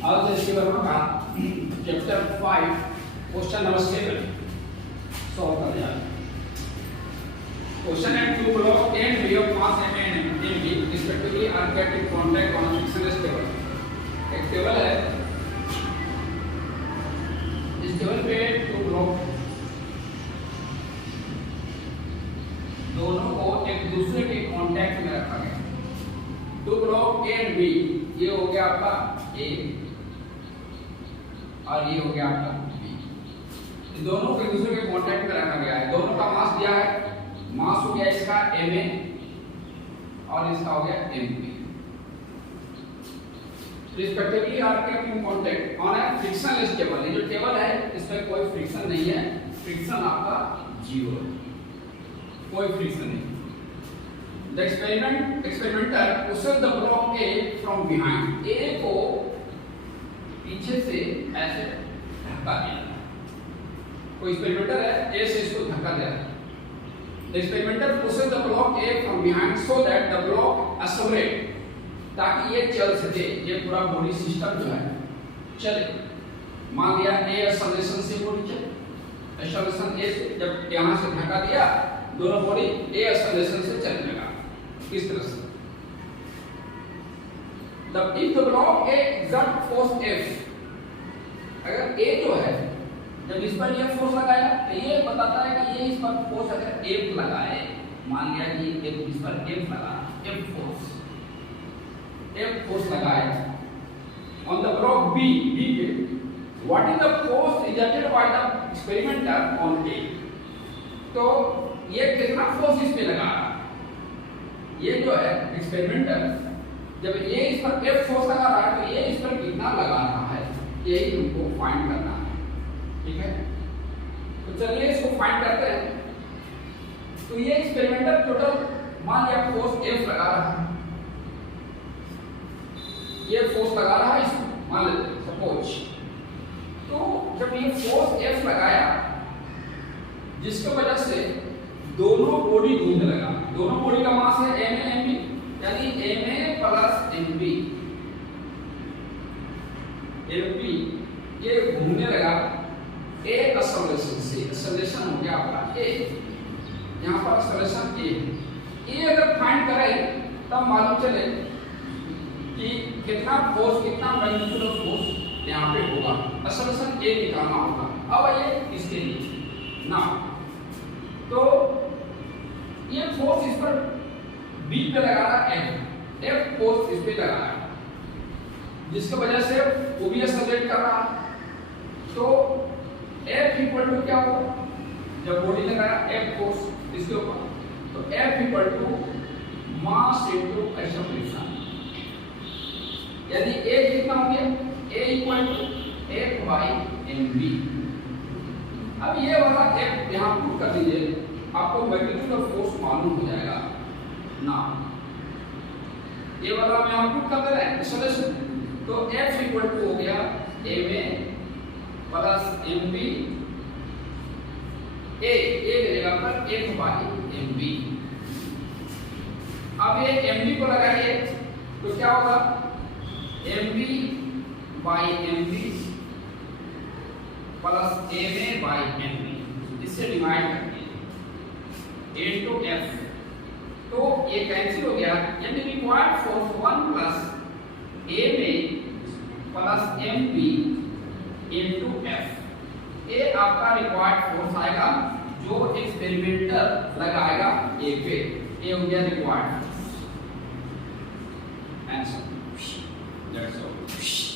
आज इसके बारे में कहा चैप्टर 5 क्वेश्चन नंबर 7 सॉल्व कर दिया। क्वेश्चन है two block A and B of mass m and m b respectively are kept in contact on a frictionless table। एक टेबल है, इस टेबल पे टू ब्लॉक दोनों को एक दूसरे के कांटेक्ट में रखा गया। Two block A and B, ये हो गया आपका A और ये हो गया आपका B। दोनों को एक दूसरे के कांटेक्ट में रखा गया है। दोनों का मास दिया है, मास हो गया इसका Ma और इसका हो गया Mp। Respectively are kept in contact on a frictionless table. ये जो टेबल है इसमें कोई फ्रिक्शन नहीं है, फ्रिक्शन आपका जीरो है, कोई फ्रिक्शन नहीं। The experimenter pushes the block A from behind. A को पीछे से ऐसे धक्का दिया, कोई एक्सपेरिमेंटर है, A से इसको धक्का दे रहा है। The experimenter pushes the block A from behind so that the block accelerate, ताकि ये चल सके, ये पूरा बॉडी सिस्टम जो है चले। मान लिया A एक्सेलरेशन से बॉडी चले, एक्सेलरेशन A से जब यहाँ से धक्का दिया दोनों बॉडी A एक्सेलरेशन से चलने लगा इस तरह से। If the block A exert force F, अगर A जो है जब इस पर ये फोर्स लगाया तो ये बताता है कि ये इस पर फोर्स अगर F लगाए, मान लिया कि इस पर F लगा, F फोर्स लगाए on the block B पे, what is the force exerted by the experimenter on A? तो ये कितना फोर्स इस पे लगा रहा है, ये जो है एक्सपेरिमेंटर जब ये इस पर F फोर्स लगा रहा है तो ये इस पर कितना लगा रहा है, यही तुमको फाइंड करना है। ठीक है, तो चलिए इसको फाइंड करते हैं। तो ये एक्सपेरिमेंटर टोटल मान लिया फोर्स F लगा रहा है, ये फोर्स लगा रहा है इसको मान लेते हैं सपोज। तो जब ये फोर्स F लगाया जिसकी वजह से दोनों बॉडी घूमने लगा, दोनों बॉडी का मास है Ma Mb, यानी Ma प्लस Mb, ये घूमने लगा A एक्सेलरेशन से, एक्सेलरेशन हो गया आपका A, यहाँ पर एक्सेलरेशन A अगर फाइंड करें तब मालूम चले कि कितना फोर्स, कितना मैग्नीट्यूड ऑफ फोर्स यहाँ पे होगा, एक्सेलरेशन A निकालना होगा। अब आइए इसके नीचे ना, तो ये फोर्स इस पर B पे लगा रहा है, F फोर्स इस पे लगा रहा है जिसकी वजह से वो भी एक्सेलरेट कर रहा है। तो F इक्वल टू क्या होगा, जब बॉडी लगाया F फोर्स इसके ऊपर, तो F equal to mass into acceleration, यानी A कितना हो गया, A equal to F by mv। अब ये वाला F यहाँ पुट कर दीजिए, आपको मैग्नीट्यूड ऑफ फोर्स मालूम हो जाएगा ना। ये वाला हम यहाँ पुट कर दे रहे हैं एक्सेलरेशन, तो F इक्वल टू हो गया Ma प्लस mb, A की जगह पर F बाई mb। अब ये mb को लगाइए तो क्या होगा, mb by mb plus Ma by mb, इससे डिवाइड करके इनटू F, तो ये कैंसिल हो गया, यानी required force 1 plus Ma plus mb into F। ये आपका रिक्वायर्ड फोर्स आएगा जो एक्सपेरिमेंटर लगाएगा A पे, ये हो गया required force. Answer that's all.